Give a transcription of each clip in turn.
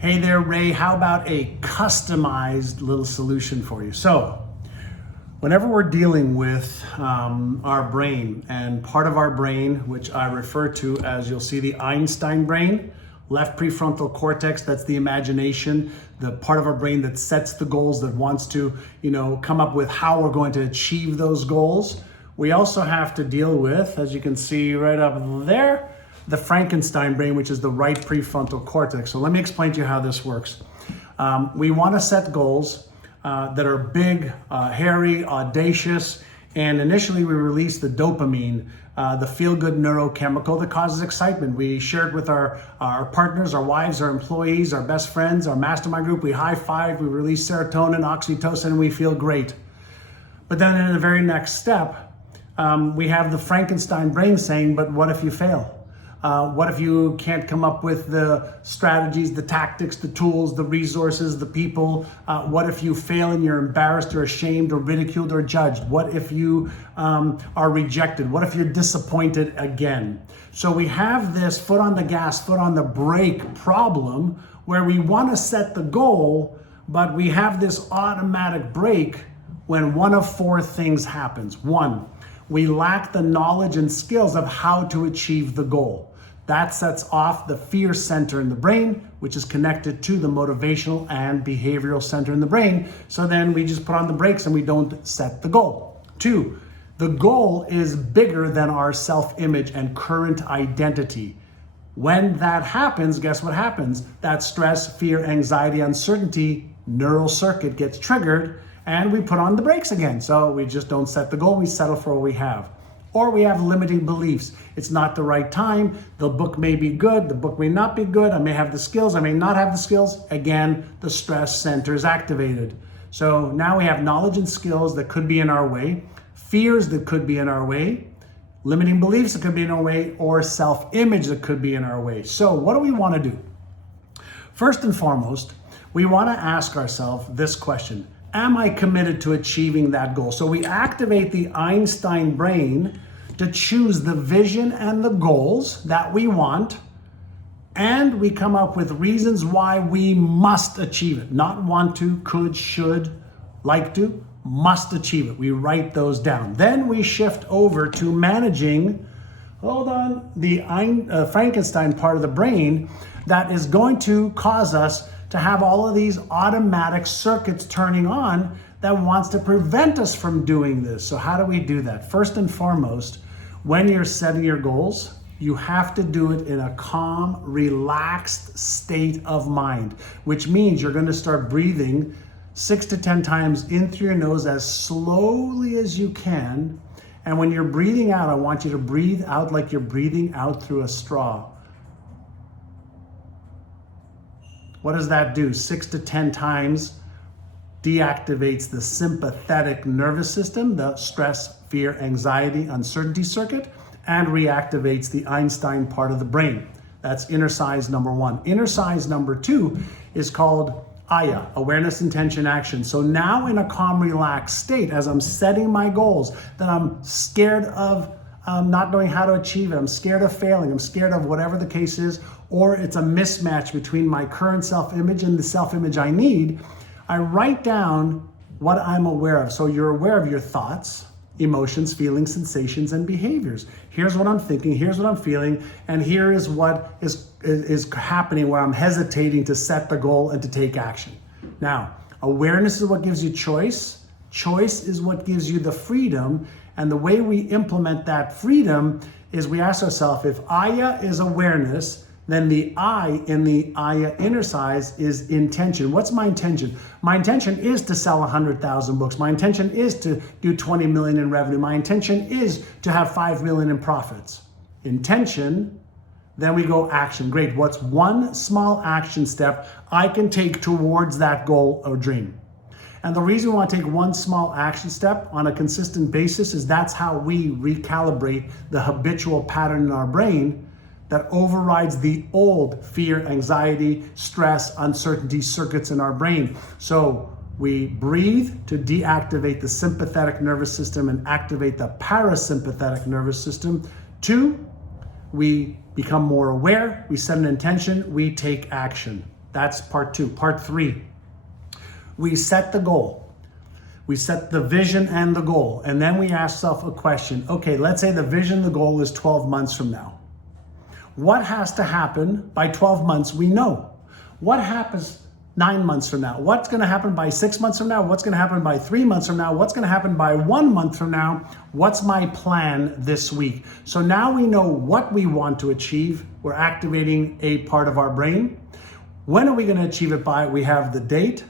Hey there, Ray. How about a customized little solution for you? So, whenever we're dealing with our brain, and part of our brain, which I refer to as, you'll see the Einstein brain, left prefrontal cortex, that's the imagination, the part of our brain that sets the goals, that wants to, come up with how we're going to achieve those goals. We also have to deal with, as you can see right up there, the Frankenstein brain, which is the right prefrontal cortex. So let me explain to you how this works. We want to set goals that are big, hairy, audacious, and initially we release the dopamine, the feel-good neurochemical that causes excitement. We share it with our partners, our wives, our employees, our best friends, our mastermind group. We high-five, we release serotonin, oxytocin, and we feel great. But then in the very next step, we have the Frankenstein brain saying, but what if you fail? What if you can't come up with the strategies, the tactics, the tools, the resources, the people? What if you fail and you're embarrassed or ashamed or ridiculed or judged? What if you are rejected? What if you're disappointed again? So we have this foot on the gas, foot on the brake problem where we want to set the goal, but we have this automatic brake when one of four things happens. One, we lack the knowledge and skills of how to achieve the goal. That sets off the fear center in the brain, which is connected to the motivational and behavioral center in the brain. So then we just put on the brakes and we don't set the goal. Two, the goal is bigger than our self-image and current identity. When that happens, guess what happens? That stress, fear, anxiety, uncertainty neural circuit gets triggered, and we put on the brakes again. So we just don't set the goal, we settle for what we have. Or we have limiting beliefs. It's not the right time, the book may be good, the book may not be good, I may have the skills, I may not have the skills. Again, the stress center is activated. So now we have knowledge and skills that could be in our way, fears that could be in our way, limiting beliefs that could be in our way, or self-image that could be in our way. So what do we want to do? First and foremost, we want to ask ourselves this question. Am I committed to achieving that goal? So we activate the Einstein brain to choose the vision and the goals that we want, and we come up with reasons why we must achieve it. Not want to, could, should, like to, must achieve it. We write those down. Then we shift over to managing, the Frankenstein part of the brain that is going to cause us to have all of these automatic circuits turning on that wants to prevent us from doing this. So how do we do that? First and foremost, when you're setting your goals, you have to do it in a calm, relaxed state of mind, which means you're going to start breathing 6 to 10 times in through your nose as slowly as you can. And when you're breathing out, I want you to breathe out like you're breathing out through a straw. What does that do? 6 to 10 times deactivates the sympathetic nervous system, the stress, fear, anxiety, uncertainty circuit, and reactivates the Einstein part of the brain. That's inner size number one. Inner size number two is called AYA, awareness, intention, action. So now in a calm, relaxed state, as I'm setting my goals, that I'm scared of not knowing how to achieve it, I'm scared of failing, I'm scared of whatever the case is, or it's a mismatch between my current self-image and the self-image I need, I write down what I'm aware of. So you're aware of your thoughts, emotions, feelings, sensations, and behaviors. Here's what I'm thinking, here's what I'm feeling, and here is what is happening where I'm hesitating to set the goal and to take action. Now, awareness is what gives you choice. Choice is what gives you the freedom. And the way we implement that freedom is we ask ourselves, if Aya is awareness, then the I in the Aya inner size is intention. What's my intention? My intention is to sell 100,000 books. My intention is to do 20 million in revenue. My intention is to have 5 million in profits. Intention, then we go action. Great, what's one small action step I can take towards that goal or dream? And the reason we want to take one small action step on a consistent basis is that's how we recalibrate the habitual pattern in our brain that overrides the old fear, anxiety, stress, uncertainty circuits in our brain. So we breathe to deactivate the sympathetic nervous system and activate the parasympathetic nervous system. 2, we become more aware, we set an intention, we take action. That's part 2. Part 3, we set the goal. We set the vision and the goal, and then we ask ourselves a question. Okay, let's say the vision, the goal is 12 months from now. What has to happen by 12 months? We know. What happens 9 months from now? What's going to happen by 6 months from now? What's going to happen by 3 months from now? What's going to happen by 1 month from now? What's my plan this week? So now we know what we want to achieve. We're activating a part of our brain. When are we going to achieve it by? We have the date.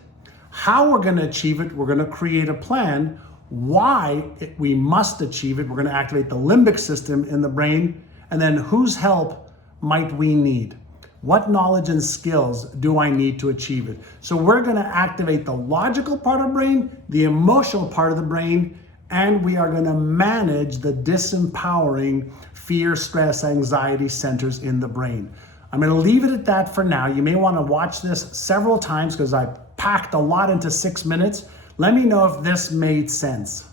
How we're going to achieve it, we're going to create a plan. Why we must achieve it, we're going to activate the limbic system in the brain. And then whose help might we need? What knowledge and skills do I need to achieve it? So we're going to activate the logical part of the brain, the emotional part of the brain, and we are going to manage the disempowering fear, stress, anxiety centers in the brain. I'm going to leave it at that for now. You may want to watch this several times because I packed a lot into 6 minutes. Let me know if this made sense.